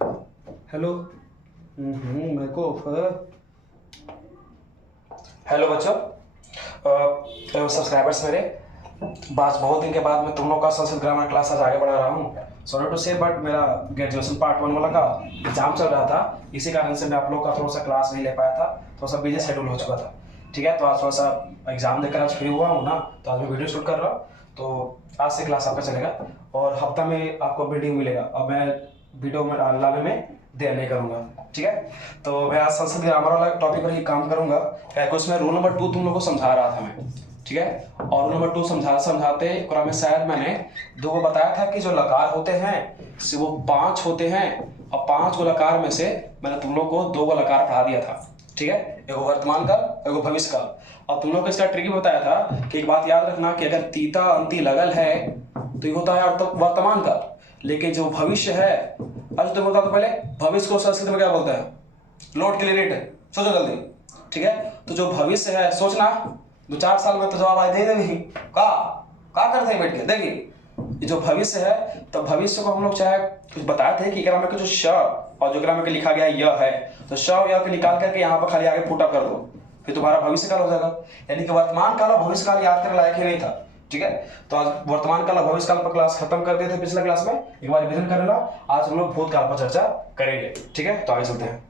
Hello. मेरे को hello बच्चों, सब्सक्राइबर्स मेरे, बस बहुत दिन के बाद मैं तुम लोग का संस्कृत ग्रामर क्लास आज आगे बढ़ा रहा हूँ। सॉरी टू से, बट मेरा ग्रेजुएशन पार्ट 1 वाला का एग्जाम चल रहा था, इसी कारण से मैं आप लोग का थोड़ा सा क्लास नहीं ले पाया था, थोड़ा सा बिजी शेड्यूल हो चुका था। ठीक है, तो आज थोड़ा सा एग्जाम देकर आज फ्री हुआ हूँ ना, तो आज मैं वीडियो शूट कर रहा हूँ। तो आज से क्लास आपका चलेगा और हफ्ता में आपको वीडियो मिलेगा और मैं वीडियो में लाने में देर नहीं करूंगा। ठीक है, तो मैं आज संस्कृत ग्रामर वाला टॉपिक पर ही काम करूंगा, क्योंकि उसमें रूल नंबर 2 तुम लोग को समझा रहा था मैं। ठीक है, और रूल नंबर 2 समझाते पूरा में शायद मैंने 2 को बताया था कि जो लकार होते हैं वो 5 होते हैं, और 5 को लकार में से मैंने तुम लोग को 2 को लकार पढ़ा दिया था। ठीक है, एगो वर्तमान काल एगो भविष्य काल। और तुम लोग को इसका ट्रिक बताया था कि एक बात याद रखना कि अगर तीता अंति लगल है तो ये होता है वर्तमान काल, लेकिन जो भविष्य है, आज तो बता दो पहले भविष्य को संस्कृत में क्या बोलते हैं? लोट के लिए रेट, सोचो जल्दी। ठीक है, तो जो भविष्य है सोचना, 2-4 साल में तो जवाब आए दे देगी का करते हैं बैठ के देखिए। ये जो भविष्य है, तो भविष्य को हम लोग चाहे कुछ बताए थे कि ग्रामर के जो श और जो ग्रामर के लिखा गया यह है, तो श और यह को निकाल करके यहाँ पर खाली आगे फुटा कर दो, फिर तुम्हारा भविष्य काल हो जाएगा। यानी कि वर्तमान काल और भविष्य काल याद करने लायक ही नहीं था। ठीक है, तो आज वर्तमान काल और भविष्य काल पर क्लास खत्म कर दिए थे पिछले क्लास में, एक बार रिवीजन कर लेना। आज हम लोग भूतकाल पर चर्चा करेंगे। ठीक है, तो आगे चलते हैं।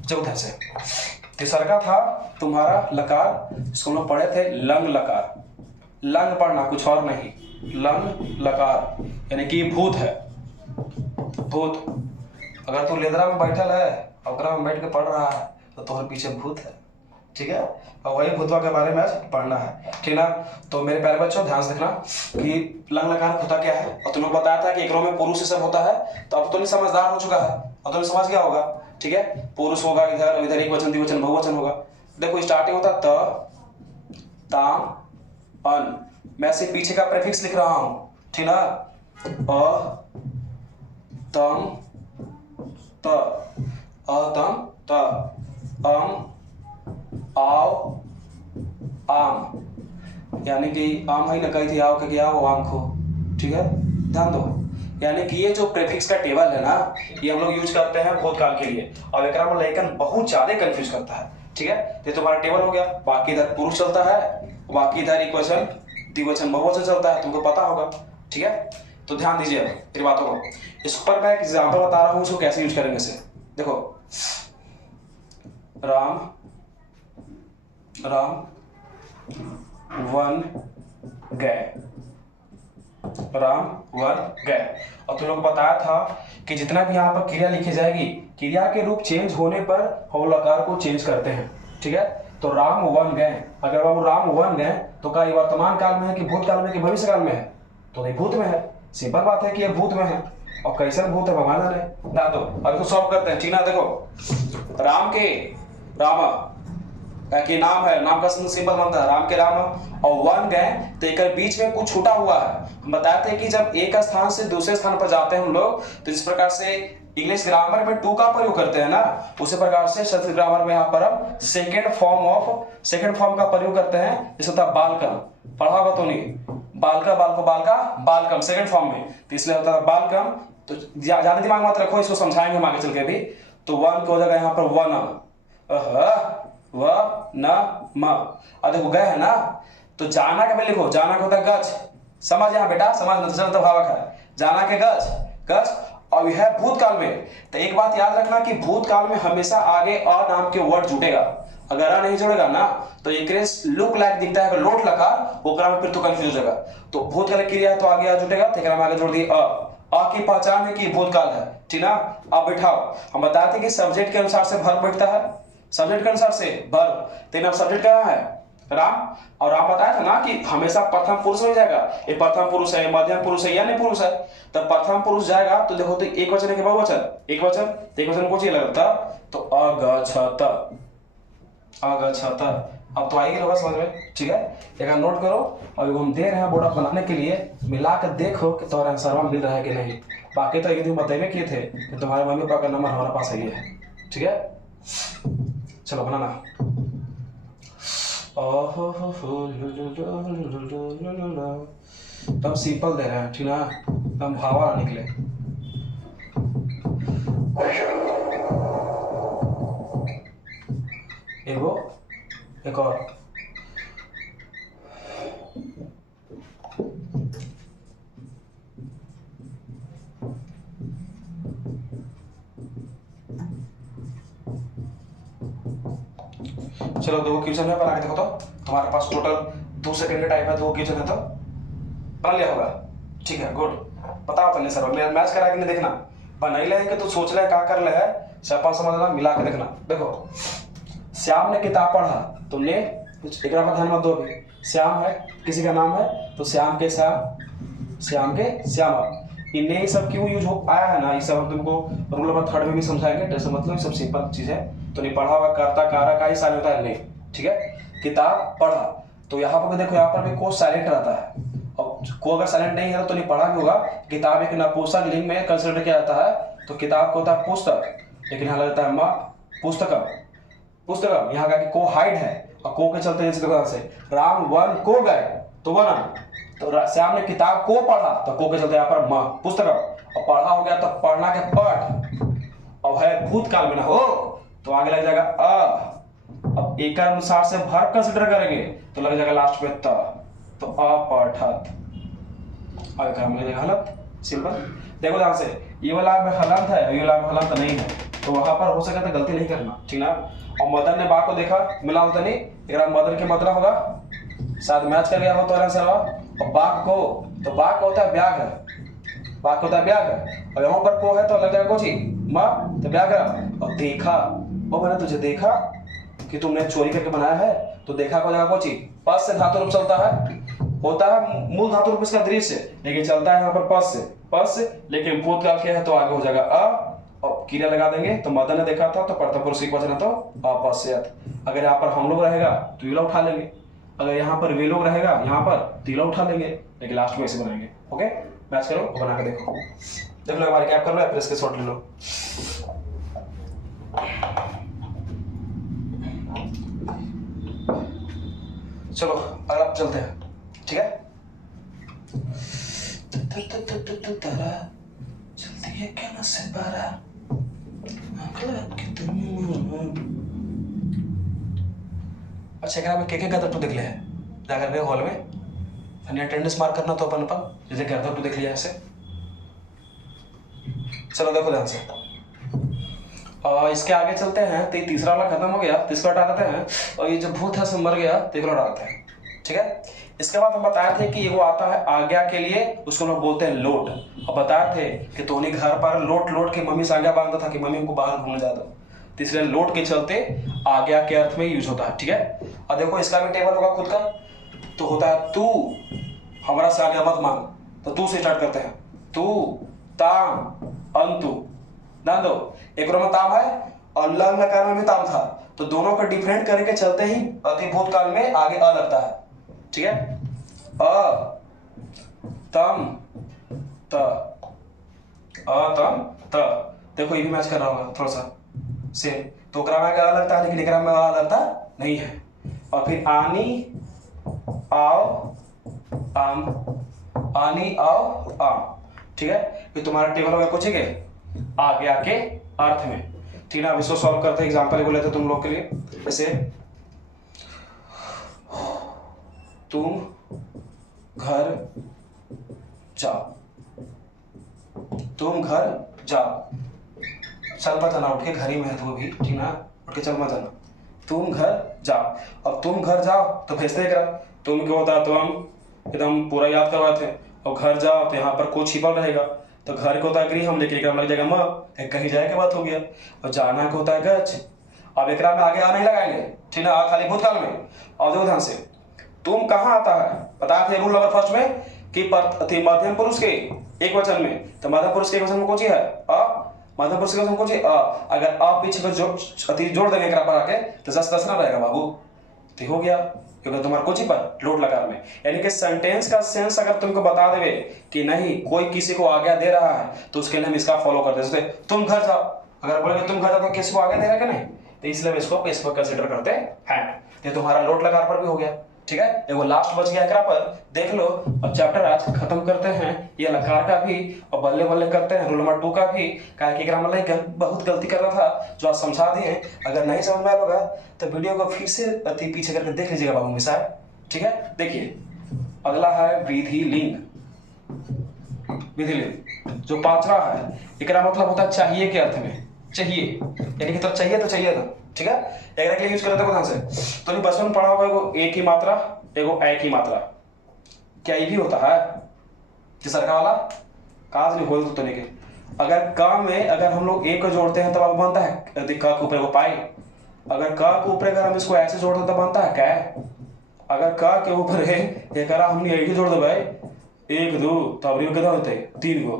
जब ध्यान से, तीसरा का था तुम्हारा लकार, इसको हम लोग पढ़े थे लंग लकार। लंग पढ़ना, कुछ और नहीं, लंग लकार यानी कि भूत है। भूत, अगर तू लेदरा में बैठल है और में बैठ के पढ़ रहा है तो तुम्हारे पीछे भूत है। ठीक है, और वही भूतवा के बारे में आज पढ़ना है। ठीक ना, तो मेरे प्यारे बच्चों ध्यान से देखना कि लंग लकार होता क्या है, और तुम्हें बताया था कि एक में पुरुष सब होता है, तो अब तो नहीं समझदार हो चुका है और तुम्हें समझ गया होगा। ठीक है, पुरुष होगा, इधर इधर एक वचन द्विवचन बहुवचन होगा। देखो स्टार्टिंग होता त ताम अन, मैं सिर्फ पीछे का प्रीफिक्स लिख रहा हूँ। ठीक ना, अ तम त, अतम त, अम आओ आम, यानी कि आम ही ना कही थी आओ के आओ आम को। ठीक है, ध्यान दो, यानी कि ये जो प्रीफिक्स का टेबल है ना, ये हम लोग यूज करते हैं भूतकाल के लिए, और एक लेखन बहुत ज्यादा कंफ्यूज करता है। ठीक है, ये तुम्हारा टेबल हो गया, बाकी इधर पुरुष चलता है, बाकी इधर एक वचन द्विवचन बहुवचन चलता है, तुमको पता होगा। ठीक है, तो ध्यान दीजिए मेरी बातों को। इस पर मैं एक एग्जाम्पल बता रहा हूँ, उसको कैसे यूज करेंगे इसे। देखो, राम राम वन गए, राम वन गए। और तुम लोग को बताया था कि जितना भी यहाँ पर क्रिया लिखी जाएगी, क्रिया के रूप चेंज होने पर हम लकार को चेंज करते हैं। ठीक है, तो राम वन गए, अगर वो राम वन गए तो क्या ये वर्तमान काल में है कि भूतकाल में कि भविष्य काल में है? तो ये भूत में है। सिंपल बात है कि ये भूत में है, और कैसा भूत है भगवान जाने। बता दो, अभी तो सॉल्व करते हैं। चीना देखो, राम के राम कि नाम है, नाम का सिंपल बनता है राम के राम, और वन गए तो एक बीच में कुछ छूटा हुआ है। हम बताते हैं कि जब एक स्थान से दूसरे स्थान पर जाते हैं हम लोग, तो इस प्रकार से इंग्लिश ग्रामर में टू का प्रयोग करते हैं ना, उसी प्रकार से संस्कृत ग्रामर में यहाँ पर हम सेकेंड फॉर्म का प्रयोग करते हैं। जैसे होता है बालकम, पढ़ा होगा तो नहीं, बालका बालको बालका बालकम सेकेंड फॉर्म में, तो इसलिए होता है बालकम। तो ज्यादा दिमाग मत रखो, इसको समझाएंगे हम आगे चल के भी। तो वन को हो जाएगा यहाँ पर वनम, व न म। अब देखो गए है ना, तो जाना के लिखो, जाना का होता है गज, समझ यहाँ बेटा, समझ तो भावक है, जाना के गज गज। और यह है भूतकाल में, तो एक बात याद रखना कि भूतकाल में हमेशा आगे अ नाम के वर्ड जुटेगा। अगर अ नहीं जुड़ेगा ना तो एक लुक लाइक दिखता है, लोट लकार वो में फिर तो कंफ्यूज हो जाएगा। तो भूतकाल क्रिया तो आगे आ जुटेगा, तो आगे जोड़ दिए अ की पहचान है कि भूतकाल है। ठीक ना, अब बैठाओ, हम बताते हैं कि सब्जेक्ट के अनुसार से वर्ब बैठता है, सब्जेक्ट के अनुसार से वर्ब। तो अब सब्जेक्ट कहाँ है? राम, और राम बताया था ना कि हमेशा प्रथम पुरुष में जाएगा। ये प्रथम पुरुष है, मध्यम पुरुष है या नहीं पुरुष है, तब प्रथम पुरुष जाएगा तो देखो, तो एक वचन है कि बहुवचन, एक वचन, तो एक वचन को चाहिए लगता, तो अगछत अगछत। अब तो आएगी होगा समझ में। ठीक है, एक नोट करो, और हम दे रहे हैं बोर्ड बनाने के लिए, मिला कर देखो कि तुम्हारा आंसर मिल रहा है कि नहीं। बाकी तो एक दिन बताइए किए थे कि तुम्हारे मम्मी पापा का नंबर हमारे पास है। ठीक है, चलो बनाना। ओहो तब सिंपल दे रहे हैं, ठीक ना, तब हवा ना निकले। एगो एक और चलो दो क्वेश्चन है, बना के देखो तो तुम्हारे पास टोटल 2 सेकंड का टाइम है, 2 क्वेश्चन है तो बना लिया होगा। ठीक है, गुड। बताओ पहले सर मैच करा के नहीं देखना, बना ही ले कि तू सोच ले क्या कर ले है, सब समझना, मिला के देखना। देखो श्याम ने किताब पढ़ा, तुमने कुछ एक ध्यान मत दो। अभी श्याम है, किसी का नाम है तो श्याम के श्याम, श्याम के श्यामा, इन्हें सब क्यों यूज हो आया है ना, ये सब हम तुमको रूल नंबर 3 में भी समझाएंगे। जैसे मतलब सब सिंपल चीज है, तो नहीं पढ़ा हुआ करता कारा का ही साइन होता है नहीं। ठीक है, किताब पढ़ा, तो यहाँ पर देखो, यहाँ पर भी को साइलेंट रहता है, और को अगर साइलेंट नहीं है तो नहीं पढ़ा भी होगा। किताब एक नपुंसक लिंग में कंसिडर किया जाता है, तो किताब को होता है पुस्तक, लेकिन यहाँ लगता है माँ पुस्तकम, पुस्तकम। यहाँ का को हाइड है, और को के चलते से राम वन को गए तो वन, तो श्याम ने किताब को पढ़ा, तो को के चलते यहाँ पर माँ पुस्तकम, और पढ़ा हो गया तो पढ़ना के पढ़, और है भूतकाल में ना हो तो आगे लग जाएगा अ। अब एक अनुसार से वर्ब कंसीडर करेंगे तो लग जाएगा लास्ट में त, तो अपठत, आगे काम में जाएगा हलत। सिंपल देखो ध्यान से, ये वाला में हलंत है, ये वाला में हलंत नहीं है, तो वहां पर हो सके तो गलती नहीं करना, ठीक ना। और मदन ने बा को देखा, मिला होता नहीं, एक मदन के मतलब होगा शायद मैच कर गया हो तो आंसर हुआ। और बाघ को, तो बाघ का होता है व्याघ्र, बाघ का होता है व्याघ्र, और यहाँ पर को है तो लग जाएगा कोची माँ, तो व्याघ्र। और देखा, वो मैंने तुझे देखा कि तुमने चोरी करके बनाया है, तो देखा को जगह कोची पस से धातु रूप चलता है, होता है मूल धातु रूप इसका दृश्य, लेकिन चलता है यहाँ पर पस से, पस से, लेकिन भूतकाल क्या है तो आगे हो जाएगा अ, और क्रिया लगा देंगे। तो मदन ने देखा था तो प्रथम पुरुष एक वचन है तो अपश्यत। अगर यहाँ पर हम लोग रहेगा तो यूला उठा लेंगे, अगर यहाँ पर वे लोग रहेगा यहाँ पर तो यूला उठा लेंगे, लेकिन लास्ट में ऐसे बनाएंगे। ओके, मैच करो, बना के देखो, देख लो हमारे कैप कर लो या प्रेस के शॉट ले लो। चलो अगला चलते हैं, ठीक है। चलती है क्या ना से बारा, अच्छा क्या के गदर तो देख लिया है जाकर गए हॉल में, फनी अटेंडेंस मार्क करना तो अपन जैसे गदर तो देख लिया ऐसे। चलो देखो ध्यान से, इसके आगे चलते हैं, तो तीसरा वाला खत्म हो गया, तीसरा हटा देते हैं, और ये जो भूत है मर गया, तीसरा हटाते हैं, ठीक है। इसके बाद हम बताए थे कि वो आता है आज्ञा के लिए, उसको लोग बोलते हैं लोट, और बताए थे कि तोनी घर पर लोट लोट के मम्मी से आज्ञा बांधता था कि मम्मी हमको बाहर घूमने जाता, तो इसलिए लोट के चलते आज्ञा के अर्थ में यूज होता है, ठीक है। और देखो इसका भी टेबल होगा खुद का, तो होता है तू हमारा से आज्ञा मत मांग, तो तू से स्टार्ट करते हैं, तू ताम अंतु ध्यान दो, एक में ताम है और लंग लकार में भी ताम था, तो दोनों को डिफरेंट करने के चलते ही अतिभूत काल में आगे अ लगता है, ठीक है। अ तम त, अ तम त, देखो ये भी मैच कर रहा होगा थोड़ा सा सेम, तो अ लगता है, लेकिन एकरा में अ लगता नहीं है। और फिर आनी आओ आम, आनी आओ आम, ठीक है। फिर तुम्हारा टेबल होगा कुछ के आज्ञा के अर्थ में, ठीक है। अब इसको सॉल्व करते हैं, एग्जांपल को लेते तुम लोग के लिए, जैसे तुम घर जाओ, तुम घर जाओ, चल मत जाना, उठ के घर ही में है तू भी, ठीक ना, उठ के चल मत जाना, तुम घर जाओ। अब तुम घर जाओ तो भेजते क्या, तुम क्यों होता है, तो हम एकदम पूरा याद करवाए थे, और घर जाओ तो यहाँ पर को छिपल रहेगा, तो घर को होता है गृह, हम लेके लग जाएगा माँ, कहीं जाए के बात हो गया, और जाना को होता है गच। अब एक में आगे आ नहीं लगाएंगे, ठीक है, खाली भूतकाल में। और देखो ध्यान से, तुम कहाँ आता है, बताया थे रूल नंबर फर्स्ट में कि मध्यम पुरुष के एक वचन में, तो मध्यम पुरुष के एक वचन में कौन है अ, मध्यम पुरुष के वचन कौन अ, अगर अ पीछे में जोड़ देंगे एक पर आके तो 10 ना रहेगा बाबू, तो हो गया, क्योंकि तुम्हारे कोची पर लोट लगा में, यानी कि सेंटेंस का सेंस अगर तुमको बता देवे कि नहीं कोई किसी को आज्ञा दे रहा है, तो उसके लिए हम इसका फॉलो करते हैं, तुम घर जाओ, अगर बोलेंगे तुम घर जाओ तो किसी को आज्ञा दे रहा है कि नहीं, तो इसलिए इसको कंसिडर करते हैं। ये तुम्हारा लोट लकार पर भी हो गया। ठीक है, एगो लास्ट बच गया एकरा पर, देख लो। और चैप्टर आज खत्म करते हैं ये लकार का भी, और बल्ले बल्ले करते हैं रूल नंबर 2 का भी। काहे कि एकरा मतलब बहुत गलती कर रहा था जो आज समझा दिए। अगर नहीं समझ में आया होगा तो वीडियो को फिर से अति पीछे करके देख लीजिएगा बाबू मिसाल। ठीक है, देखिए अगला है विधि लिंग। विधि लिंग जो पांचवा है, एकरा मतलब होता है चाहिए के अर्थ में, चाहिए यानी कि तो चाहिए तो चाहिए था। ठीक है, एकरा के लिए यूज करते हैं से। तो नहीं बचपन में पढ़ा होगा एगो ए की मात्रा, एगो ए की मात्रा। क्या ये भी होता है कि सरका वाला काज नहीं हो तो नहीं के। अगर क में अगर हम लोग ए को जोड़ते हैं तब अब बनता है क के ऊपर एगो पाई। अगर क के ऊपर अगर हम इसको ऐसे जोड़ते हैं तब बनता है कै। अगर क के ऊपर है एक हमने एक ही जोड़ दो भाई, 1 2 तो अब कितना होते 3 गो,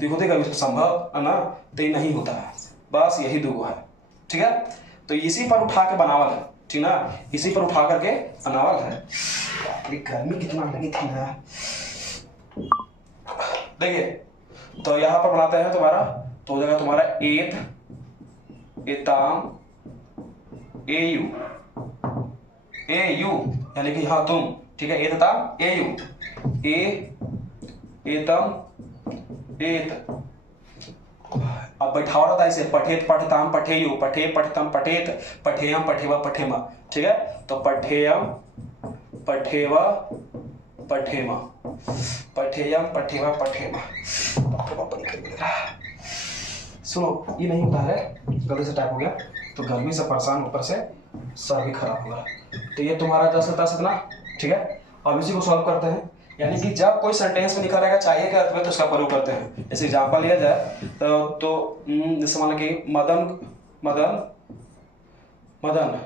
तो होते कभी संभव है ना, तो ये नहीं होता है। बस यही 2 है। ठीक है, तो इसी पर उठा के बनावल है। ठीक ना, इसी पर उठा करके बनावल है। गर्मी कितना लगी थी ना। देखिए तो यहाँ पर बनाते हैं तुम्हारा, तो हो जाएगा तुम्हारा एत, एताम, एयू, एयू यानी कि हाँ तुम। ठीक है, एताम एयू, ए एतम एत। अब बैठाओ रहता है इसे, पठेत पठताम पठेयु, पठे पठतम पठेत, पठेयम पठेवा पठेमा। ठीक है, तो पठेयम पठेवा पठेमा, पठेयम पठेवा पठेमा। सुनो ये नहीं होता है, गलती से टाइप हो गया, तो गर्मी से परेशान ऊपर से सर भी खराब हुआ। तो ये तुम्हारा 10 इतना। ठीक है, अब इसी को सॉल्व करते हैं। यानी कि जब कोई सेंटेंस में निकल आएगा चाहिए के अर्थ में तो उसका प्रयोग करते हैं। जैसे एग्जाम्पल लिया जाए तो जैसे मान कि मदन मदन मदन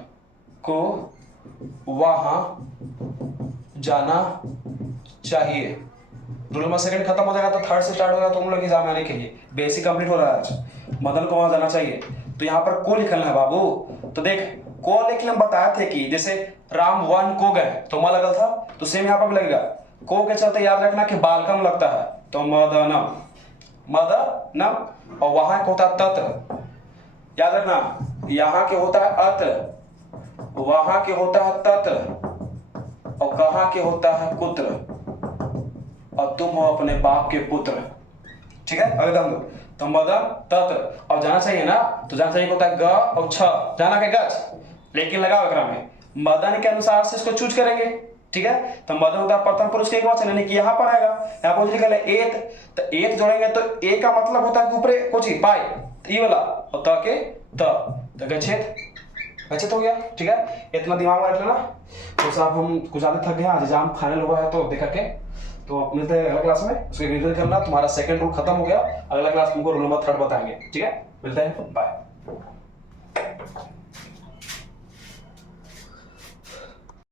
को वहां जाना चाहिए। रूल नंबर 2 खत्म हो जाएगा तो 3rd से स्टार्ट होगा तुम लोग एग्जाम आने के लिए। बेसिक कंप्लीट हो रहा है आज। मदन को वहां जाना चाहिए, तो यहाँ पर को लिखना है बाबू। तो देख को लिखने हम बताए थे कि जैसे राम वन को गए तो म लगल था, तो सेम यहाँ पर भी लगेगा। को के चलते याद रखना कि बालकम लगता है, तो मदनम मदनम। और वहां के होता है तत्र, याद रखना। यहाँ के होता है अत्र, वहां के होता है तत्र, और कहां के होता है कुत्र, और तुम हो अपने बाप के पुत्र। ठीक है, एकदम। तो मदन तत्र, और जाना चाहिए ना, तो जाना चाहिए होता है ग और छ, जाना के गच, लेकिन लगाओ एकरा में मदन के अनुसार से इसको चूज करेंगे। ठीक है, तो मदन होता है प्रथम पुरुष के एक वचन, यानी कि यहाँ पर आएगा। यहाँ पर लिखा है एत, तो एत जोड़ेंगे तो ए का मतलब होता है कि ऊपरे कुछ ही पाई, ई वाला, और त के त, गच्छेत, गच्छेत हो गया। ठीक है, इतना दिमाग में रख लेना। तो साहब हम कुछ ज्यादा थक गए, आज एग्जाम फाइनल हुआ है तो देखा के। तो मिलते हैं अगला क्लास में, उसके रिविजन करना। तुम्हारा 2nd रूल खत्म हो गया, अगला क्लास तुमको रूल नंबर 3rd बताएंगे। ठीक है, मिलते हैं, बाय।